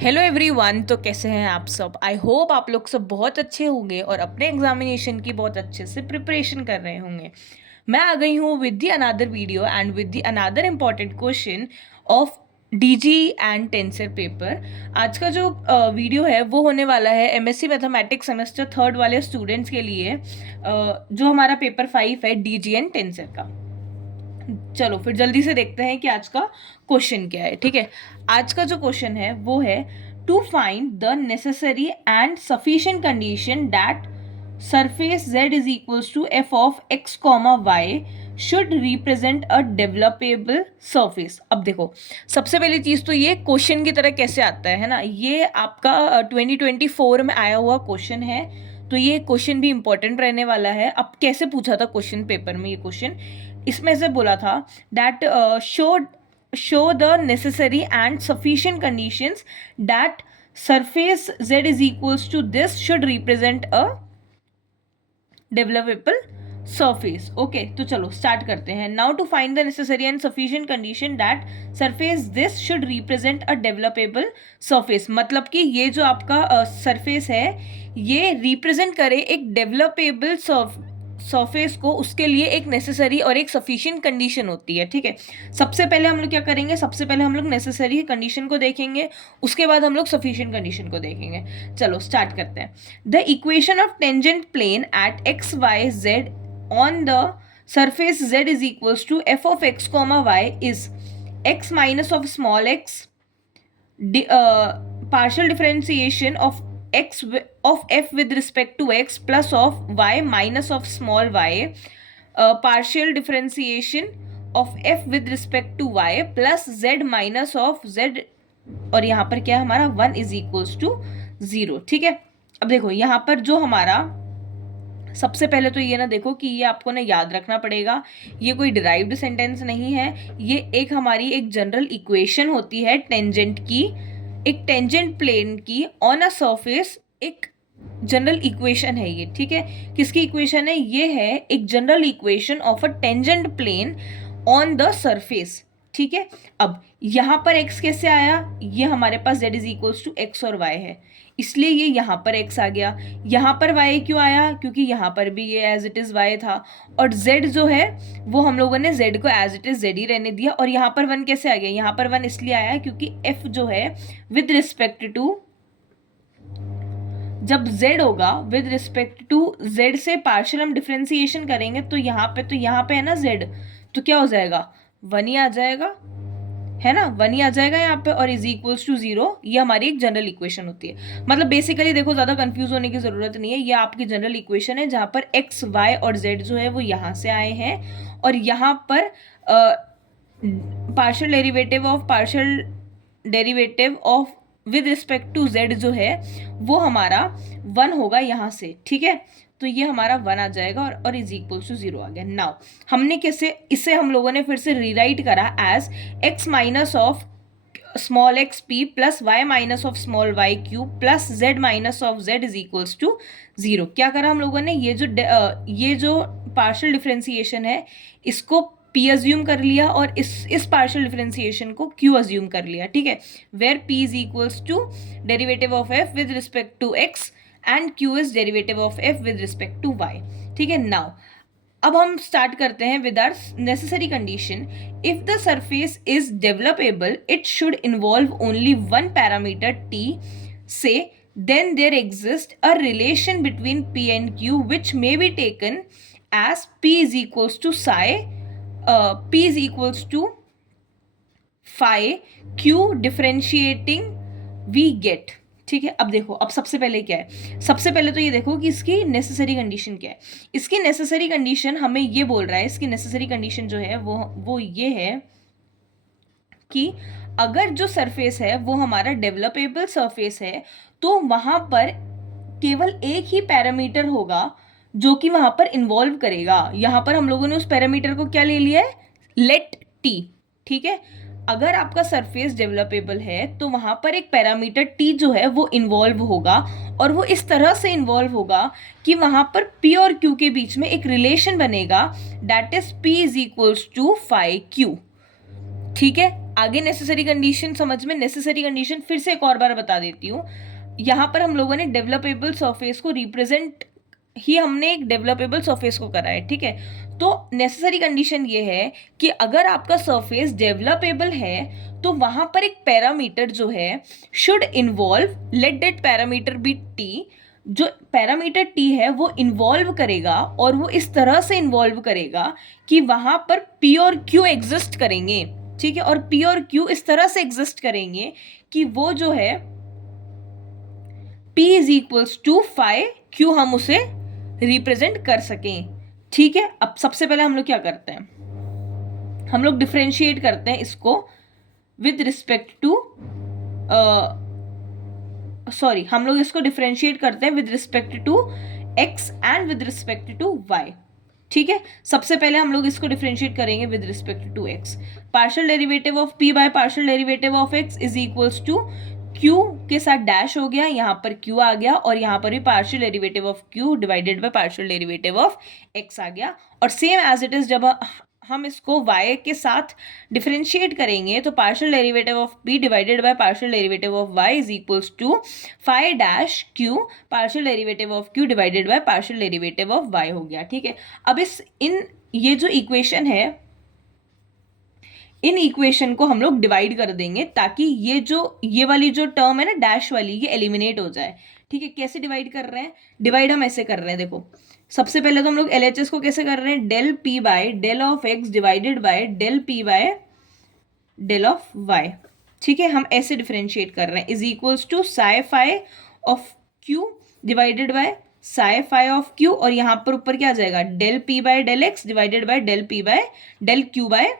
Hello everyone. तो कैसे हैं आप सब? आई होप आप लोग सब बहुत अच्छे होंगे और अपने एग्जामिनेशन की बहुत अच्छे से प्रिपरेशन कर रहे होंगे। मैं आ गई हूँ with the another video and with the another important question of DG and tensor paper. आज का जो वीडियो है वो होने वाला है एमएससी मैथमेटिक्स सेमेस्टर थर्ड वाले स्टूडेंट्स के लिए, जो हमारा पेपर 5 है डीजी एंड टेंसर का। चलो फिर जल्दी से देखते हैं कि आज का क्वेश्चन क्या है। ठीक है, आज का जो क्वेश्चन है वो है to find the necessary and sufficient condition that surface z is equals to f of x comma y should represent a developable surface. अब देखो, सबसे पहली चीज तो ये क्वेश्चन की तरह कैसे आता है ना, ये आपका 2024 में आया हुआ क्वेश्चन है। तो ये क्वेश्चन भी इंपॉर्टेंट रहने वाला है। अब कैसे पूछा था क्वेश्चन पेपर में ये क्वेश्चन, इसमें से बोला था that show the necessary and sufficient conditions that surface z is equals to this should represent a developable surface. Okay, तो चलो स्टार्ट करते हैं। Now to find the necessary and sufficient condition that surface this should represent a developable surface, मतलब कि ये जो आपका surface है ये रिप्रेजेंट करे एक डेवलपेबल सरफेस को, उसके लिए एक नेसेसरी और एक सफिशिएंट कंडीशन होती है। ठीक है, सबसे पहले हम लोग क्या करेंगे, सबसे पहले हम लोग नेसेसरी कंडीशन को देखेंगे, उसके बाद हम लोग सफिशिएंट कंडीशन को देखेंगे। चलो स्टार्ट करते हैं। The equation of tangent plane at X Y Z on the surface z is equals to f of x comma y is x minus of small x partial differentiation of x of f with respect to x plus of y minus of small y partial differentiation of f with respect to y plus z minus of z, और यहाँ पर क्या है हमारा 1 is equals to 0। ठीक है, अब देखो यहाँ पर जो हमारा सबसे पहले तो ये ना देखो कि ये आपको ना याद रखना पड़ेगा, ये कोई डिराइव्ड सेंटेंस नहीं है, ये एक हमारी एक जनरल इक्वेशन होती है टेंजेंट की, एक टेंजेंट प्लेन की ऑन अ सरफेस, एक जनरल इक्वेशन है ये। ठीक है, किसकी इक्वेशन है ये? है एक general equation of a tangent plane on the surface. ठीक है, अब यहाँ पर x कैसे आया, ये हमारे पास z is equals to X और y है, इसलिए ये यहाँ पर x आ गया। यहाँ पर y क्यों आया, क्योंकि यहाँ पर भी ये एज इट इज y था, और z जो है वो हम लोगों ने z को एज इट इज z ही रहने दिया। और यहाँ पर 1 कैसे आ गया, यहाँ पर 1 इसलिए आया क्योंकि f जो है विद रिस्पेक्ट टू, जब z होगा विद रिस्पेक्ट टू z से पार्शियल हम डिफरेंशिएशन करेंगे तो यहाँ पे है ना z, तो क्या हो जाएगा 1 ही आ जाएगा, है ना, 1 ही आ जाएगा यहाँ पे, और इज इक्वल्स टू 0। ये हमारी एक जनरल इक्वेशन होती है। मतलब बेसिकली देखो, ज़्यादा कंफ्यूज होने की ज़रूरत नहीं है, ये आपकी जनरल इक्वेशन है जहाँ पर x y और z जो है वो यहाँ से आए हैं, और यहाँ पर partial derivative of with respect to z जो है वो हमारा 1 होगा यहाँ से। ठीक है, तो ये हमारा 1 आ जाएगा और इज इक्वल टू 0 आ गया। नाउ हमने कैसे इसे हम लोगों ने फिर से रीराइट करा as x minus of small X P plus Y minus of small Y Q plus Z minus of Z is equals to 0। क्या करा हम लोगों ने, ये जो पार्शियल डिफरेंशिएशन है इसको p अज्यूम कर लिया और इस पार्शियल डिफरेंशिएशन को q अज्यूम कर लिया। ठीक है, where p is equals to derivative of f with respect to x and q is derivative of f with respect to y। ठीक है, नाउ अब हम स्टार्ट करते हैं with our necessary condition. If the surface is developable it should involve only one parameter t से then there exists a relation between p and q which may be taken as p is equals to psi p is equals to phi q differentiating we get। ठीक है, अब देखो, अब सबसे पहले क्या है, सबसे पहले तो ये देखो कि इसकी नेसेसरी कंडीशन क्या है। इसकी नेसेसरी कंडीशन हमें ये बोल रहा है, इसकी नेसेसरी कंडीशन जो है वो ये है कि अगर जो सरफेस है वो हमारा डेवलपेबल सरफेस है तो वहां पर केवल एक ही पैरामीटर होगा जो कि वहां पर इन्वॉल्व करेगा। यहां पर हम लोगों ने उस पैरामीटर को क्या ले लिया है, लेट टी। ठीक है, अगर आपका सरफेस डेवलपेबल है तो वहां पर एक पैरामीटर टी जो है वो इन्वॉल्व होगा, और वो इस तरह से इन्वॉल्व होगा कि वहां पर पी और क्यू के बीच में एक रिलेशन बनेगा that is P is equals to phi Q. ठीक है, आगे नेसेसरी कंडीशन समझ में, नेसेसरी कंडीशन फिर से एक और बार बता देती हूँ। यहाँ पर हम लोगों ने डेवलपेबल सरफेस को रिप्रेजेंट ही हमने एक डेवलपेबल सरफेस को करा है, ठीक है। तो नेसेसरी कंडीशन ये है कि अगर आपका सरफेस डेवलपेबल है तो वहां पर एक पैरामीटर जो है should involve, let that parameter be T. जो पैरामीटर टी है वो इन्वॉल्व करेगा, और वो इस तरह से इन्वॉल्व करेगा कि वहां पर पी और क्यू एग्जिस्ट करेंगे, ठीक है। और पी और क्यू इस तरह से एग्जिस्ट करेंगे कि वो जो है P is equals to five Q हम उसे रिप्रेजेंट कर सकें, ठीक है। अब सबसे पहले हम लोग क्या करते हैं, हम लोग डिफ्रेंशिएट करते हैं इसको विद रिस्पेक्ट टू, सॉरी, हम लोग इसको डिफ्रेंशिएट करते हैं with respect to x and with respect to y, ठीक है। सबसे पहले हम लोग इसको डिफरेंशिएट करेंगे with respect to x। Partial derivative of p by partial derivative of x is equals to q के साथ डैश हो गया, यहाँ पर q आ गया, और यहाँ पर भी partial derivative of q divided by partial derivative of x आ गया। और सेम एज इट इज जब हम इसको y के साथ डिफरेंशिएट करेंगे तो partial derivative of p divided by partial derivative of y is equals to five dash q partial derivative of q divided by partial derivative of y हो गया, ठीक है। अब ये जो इक्वेशन है, इन इक्वेशन को हम लोग डिवाइड कर देंगे ताकि ये वाली जो टर्म है ना डैश वाली, ये एलिमिनेट हो जाए, ठीक है। कैसे डिवाइड कर रहे हैं, डिवाइड हम ऐसे कर रहे हैं, देखो सबसे पहले तो हम लोग LHS को कैसे कर रहे हैं, del p by del of x divided by del p by del of y, ठीक है। हम ऐसे डिफरेंशिएट कर रहे हैं, is equals to psi phi of q divided by psi phi of q, और यहाँ पर ऊपर क्या आ जाएगा, del p by del x divided by del p by del q by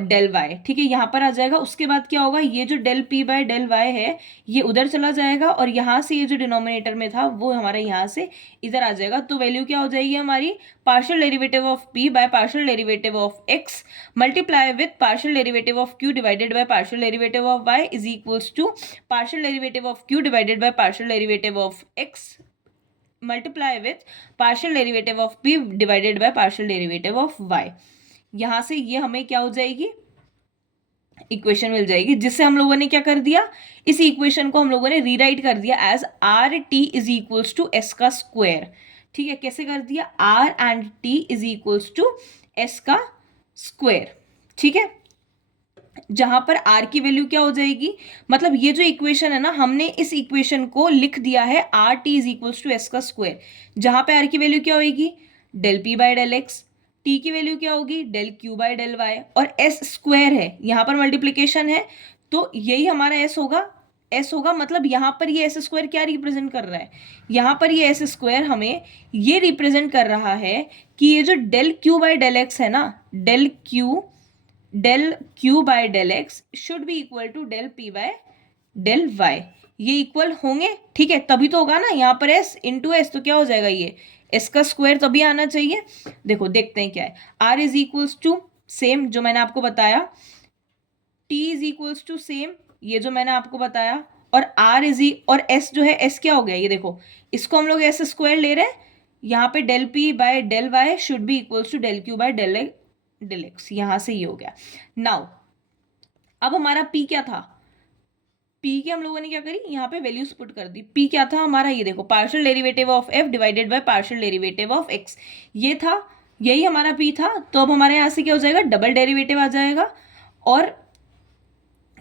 del y, ठीक है। यहाँ पर आ जाएगा। उसके बाद क्या होगा, ये जो del p by del y है ये उधर चला जाएगा, और यहाँ से ये जो डिनोमिनेटर में था वो हमारे यहाँ से इधर आ जाएगा। तो वैल्यू क्या हो जाएगी हमारी, partial derivative of p by partial derivative of x multiply with partial derivative of q divided by partial derivative of y is equals to partial derivative of q divided by partial derivative of x multiply with partial derivative of p divided by partial derivative of y। यहां से ये हमें क्या हो जाएगी, equation मिल जाएगी, जिससे हम लोगों ने क्या कर दिया, इस इक्वेशन को हम लोगों ने रीराइट कर दिया as R T is equals to S का स्क्वायर, ठीक है। कैसे कर दिया, R and T is equals to S का स्क्वायर, ठीक है। जहां पर r की वैल्यू क्या हो जाएगी, मतलब ये जो इक्वेशन है ना, हमने इस इक्वेशन को लिख दिया है R T is equals to S का स्क्वायर, जहां पे r की वैल्यू क्या होगी, del p by del x, t की वैल्यू क्या होगी, del q by del y, और s स्क्वायर है, यहाँ पर मल्टीप्लीकेशन है तो यही हमारा s होगा। मतलब यहाँ पर ये एस स्क्वायर क्या रिप्रेजेंट कर रहा है, यहाँ पर ये एस स्क्वायर हमें ये रिप्रेजेंट कर रहा है कि ये जो del Q by del X है ना, del Q by del X should be equal to del P by del Y, ये इक्वल होंगे, ठीक है। तभी तो होगा ना, यहाँ पर एस इंटू एस तो क्या हो जाएगा, ये एस का स्क्वायर तभी आना चाहिए। देखो देखते हैं क्या है, R is equals to same जो मैंने आपको बताया, T is equals to same ये जो मैंने आपको बताया, और आर इज और एस जो है, एस क्या हो गया, ये देखो इसको हम लोग एस स्क्वायर ले रहे हैं, यहाँ पे del P by del Y should be equals to del Q by del X, यहां से ये हो गया। नाउ अब हमारा p क्या था, p के हम लोगों ने क्या करी, यहाँ पे वैल्यूज पुट कर दी। p क्या था हमारा, ये देखो partial derivative of f divided by partial derivative of x, ये था, यही हमारा p था। तो अब हमारे यहाँ से क्या हो जाएगा, डबल डेरिवेटिव आ जाएगा, और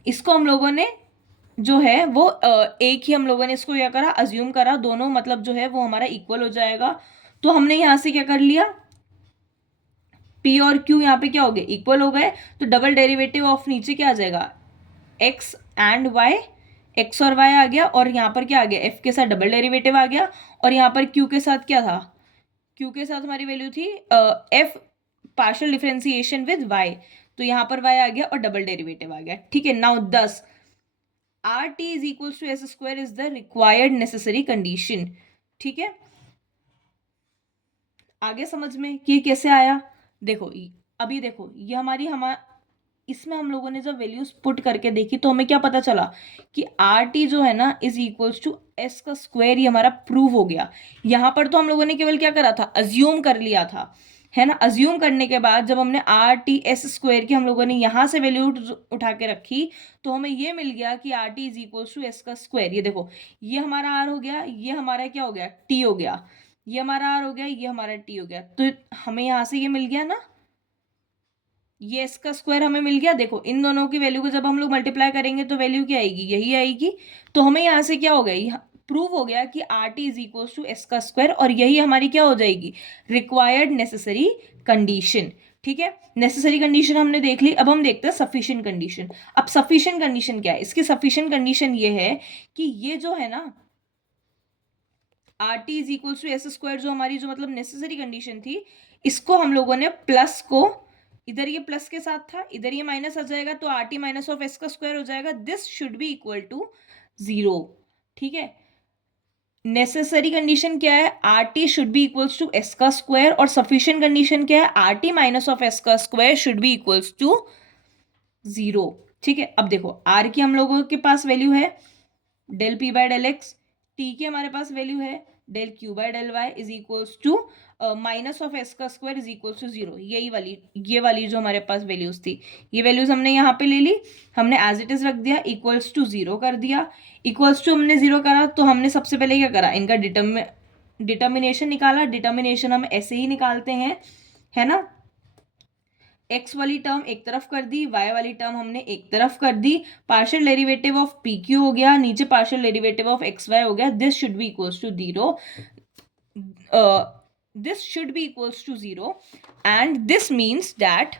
इसको हम लोगों ने जो है वो एक ही हम लोगों ने इसको क्या करा, अज्यूम करा, दोनों मतलब जो है वो हमारा इक्वल हो जाएगा। तो हमने यहाँ से क्या कर लिया, p और q यहाँ पे क्या हो गए, इक्वल हो गए। तो डबल डेरिवेटिव ऑफ नीचे क्या आ जाएगा, x एंड y, x और y आ गया, और यहाँ पर क्या आ गया, f के साथ डबल डेरिवेटिव आ गया, और यहाँ पर q के साथ क्या था, q के साथ हमारी वैल्यू थी f partial differentiation with y, तो यहाँ पर y आ गया और डबल डेरिवेटिव आ गया, ठीक है। Now thus R T is equals to S square is the required necessary condition, ठीक है। आगे समझ में कि कैसे आया, देखो अभी देखो ये हमारी इसमें हम लोगों ने जब वैल्यूज पुट करके देखी तो हमें क्या पता चला कि आर टी जो है ना इज इक्वल्स टू एस का स्क्वायर, ये हमारा प्रूव हो गया। यहाँ पर तो हम लोगों ने केवल क्या करा था, अज्यूम कर लिया था है ना। अज्यूम करने के बाद जब हमने आर टी एस स्क्वायर की हम लोगों ने यहाँ से वैल्यू उठा के रखी तो हमें ये मिल गया कि R T is equal to S का स्क्वायर। ये देखो, ये हमारा आर हो गया, ये हमारा क्या हो गया, टी हो गया, ये हमारा आर हो गया, ये हमारा टी हो गया। तो हमें यहाँ से ये मिल गया ना, ये एस का स्क्वायर हमें मिल गया। देखो इन दोनों की वैल्यू को जब हम लोग मल्टीप्लाई करेंगे तो वैल्यू क्या आएगी, यही आएगी। तो हमें यहाँ से क्या हो गया, प्रूव हो गया कि R T is equal to S का स्क्वायर, और यही हमारी क्या हो जाएगी, रिक्वायर्ड नेसेसरी कंडीशन। ठीक है, नेसेसरी कंडीशन हमने देख ली। अब हम देखते हैं सफिशिएंट कंडीशन। अब सफिशिएंट कंडीशन क्या है, इसकी सफिशिएंट कंडीशन ये है कि ये जो है ना R T is equal to S square, जो हमारी जो मतलब नेसेसरी कंडीशन थी, इसको हम लोगों ने प्लस को, इधर ये प्लस के साथ था, इधर ये माइनस आ जाएगा, तो R T minus of S का स्क्वायर हो जाएगा। This should be equal to 0। ठीक है, नेसेसरी कंडीशन क्या है, R T should be equals to S का स्क्वायर, और सफिशिएंट कंडीशन क्या है, R T minus of S का square should be equals to 0। ठीक है, अब देखो आर की हम लोगों के पास वैल्यू है del P by del X, T की हमारे पास वैल्यू है del Q by del Y is equals to minus of S का स्क्वायर इज इक्वल्स टू 0। यही वाली, ये वाली जो हमारे पास वैल्यूज थी, ये वैल्यूज हमने यहाँ पे ले ली, हमने एज इट इज रख दिया, इक्वल्स टू 0 कर दिया। इक्वल्स टू हमने 0 करा तो हमने सबसे पहले क्या करा, इनका डिटर्मिनेशन निकाला। डिटर्मिनेशन हम ऐसे ही निकालते हैं, है ना। एक्स वाली टर्म एक तरफ कर दी, वाई वाली टर्म हमने एक तरफ कर दी। Partial derivative of P Q हो गया, नीचे partial derivative of X Y हो गया। This should be equals to 0, this should be equals to 0, and this means that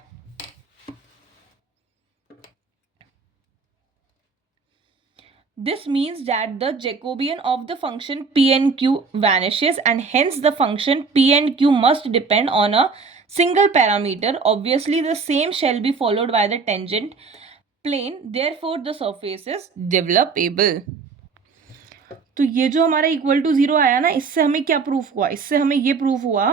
the Jacobian of the function p and q vanishes, and hence the function p and q must depend on a single parameter. Obviously the same shall be followed by the tangent plane, therefore the surface is developable. तो ये जो हमारा equal to 0 आया ना, इससे हमें क्या proof हुआ, इससे हमें ये प्रूफ हुआ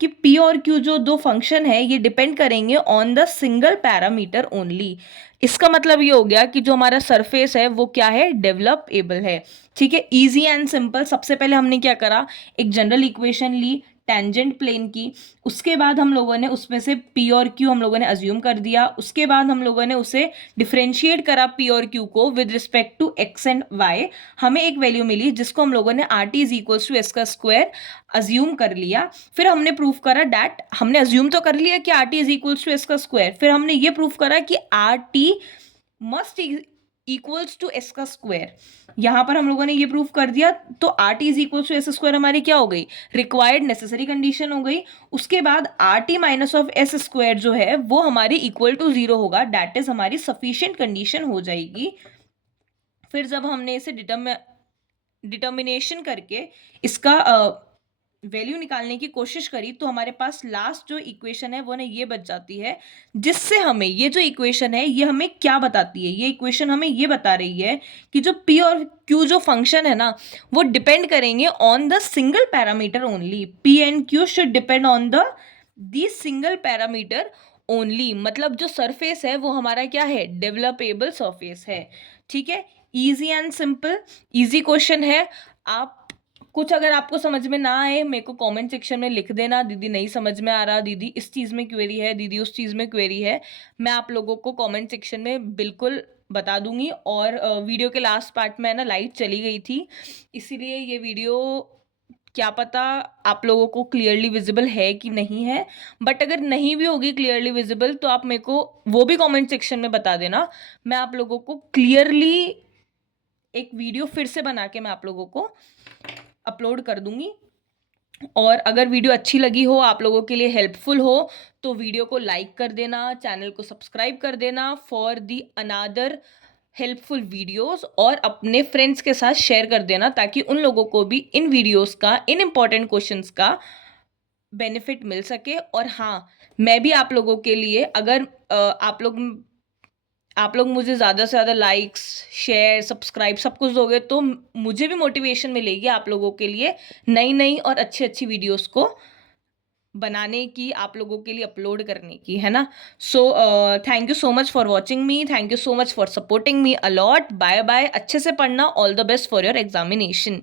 कि p और q जो दो फंक्शन है ये डिपेंड करेंगे on the single parameter only. इसका मतलब ये हो गया कि जो हमारा सरफेस है वो क्या है, डेवलपेबल है। ठीक है, इजी एंड सिंपल। सबसे पहले हमने क्या करा, एक जनरल इक्वेशन ली टेंजेंट प्लेन की, उसके बाद हम लोगों ने उसमें से p और q हम लोगों ने अज्यूम कर दिया, उसके बाद हम लोगों ने उसे डिफरेंशिएट करा p और q को with respect to x and y। हमें एक वैल्यू मिली जिसको हम लोगों ने R T is equals to S का स्क्वायर अज्यूम कर लिया। फिर हमने प्रूफ करा डैट, हमने अज्यूम तो कर लिया कि R T is equals to S का स्क्वायर, फिर हमने ये प्रूफ करा कि R T must equals to S का स्क्वायर। यहां पर हम लोगों ने ये प्रूफ कर दिया, तो R T is equals to S square हमारी क्या हो गई, रिक्वायर्ड नेसेसरी कंडीशन हो गई। उसके बाद are T minus of S square जो है वो हमारी इक्वल टू 0 होगा, डैट इज हमारी सफिशिएंट कंडीशन हो जाएगी। फिर जब हमने इसे डिटर्मिनेशन करके इसका वैल्यू निकालने की कोशिश करी तो हमारे पास लास्ट जो इक्वेशन है वो ना ये बच जाती है, जिससे हमें ये जो इक्वेशन है ये हमें क्या बताती है, ये इक्वेशन हमें ये बता रही है कि जो p और q जो फंक्शन है ना वो डिपेंड करेंगे on the single parameter only. p and q should depend on the single parameter only. मतलब जो सरफेस है वो हमारा क्या है, डेवलपेबल सरफेस है। ठीक है, easy and simple, easy question है। आप कुछ अगर आपको समझ में ना आए मेरे को कमेंट सेक्शन में लिख देना, दीदी नहीं समझ में आ रहा, दीदी इस चीज़ में क्वेरी है, दीदी उस चीज़ में क्वेरी है। मैं आप लोगों को कमेंट सेक्शन में बिल्कुल बता दूंगी। और वीडियो के लास्ट पार्ट में है ना लाइट चली गई थी, इसीलिए ये वीडियो क्या पता आप लोगों को क्लियरली विजिबल है कि नहीं है, बट अगर नहीं भी होगी क्लियरली विजिबल तो आप मेरे को वो भी कमेंट सेक्शन में बता देना। मैं आप लोगों को क्लियरली एक वीडियो फिर से बना के मैं आप लोगों को अपलोड कर दूंगी। और अगर वीडियो अच्छी लगी हो, आप लोगों के लिए हेल्पफुल हो, तो वीडियो को लाइक कर देना, चैनल को सब्सक्राइब कर देना for the another helpful videos, और अपने फ्रेंड्स के साथ शेयर कर देना ताकि उन लोगों को भी इन वीडियोस का, इन इम्पॉर्टेंट क्वेश्चंस का बेनिफिट मिल सके। और हाँ, मैं भी आप लोगों के लिए, अगर आप लोग मुझे ज़्यादा से ज़्यादा लाइक्स, शेयर, सब्सक्राइब सब कुछ दोगे तो मुझे भी मोटिवेशन मिलेगी आप लोगों के लिए नई नई और अच्छी अच्छी वीडियोस को बनाने की, आप लोगों के लिए अपलोड करने की, है ना। So thank you so much for watching me, thank you so much for supporting me a lot. Bye bye, अच्छे से पढ़ना, all the best for your examination.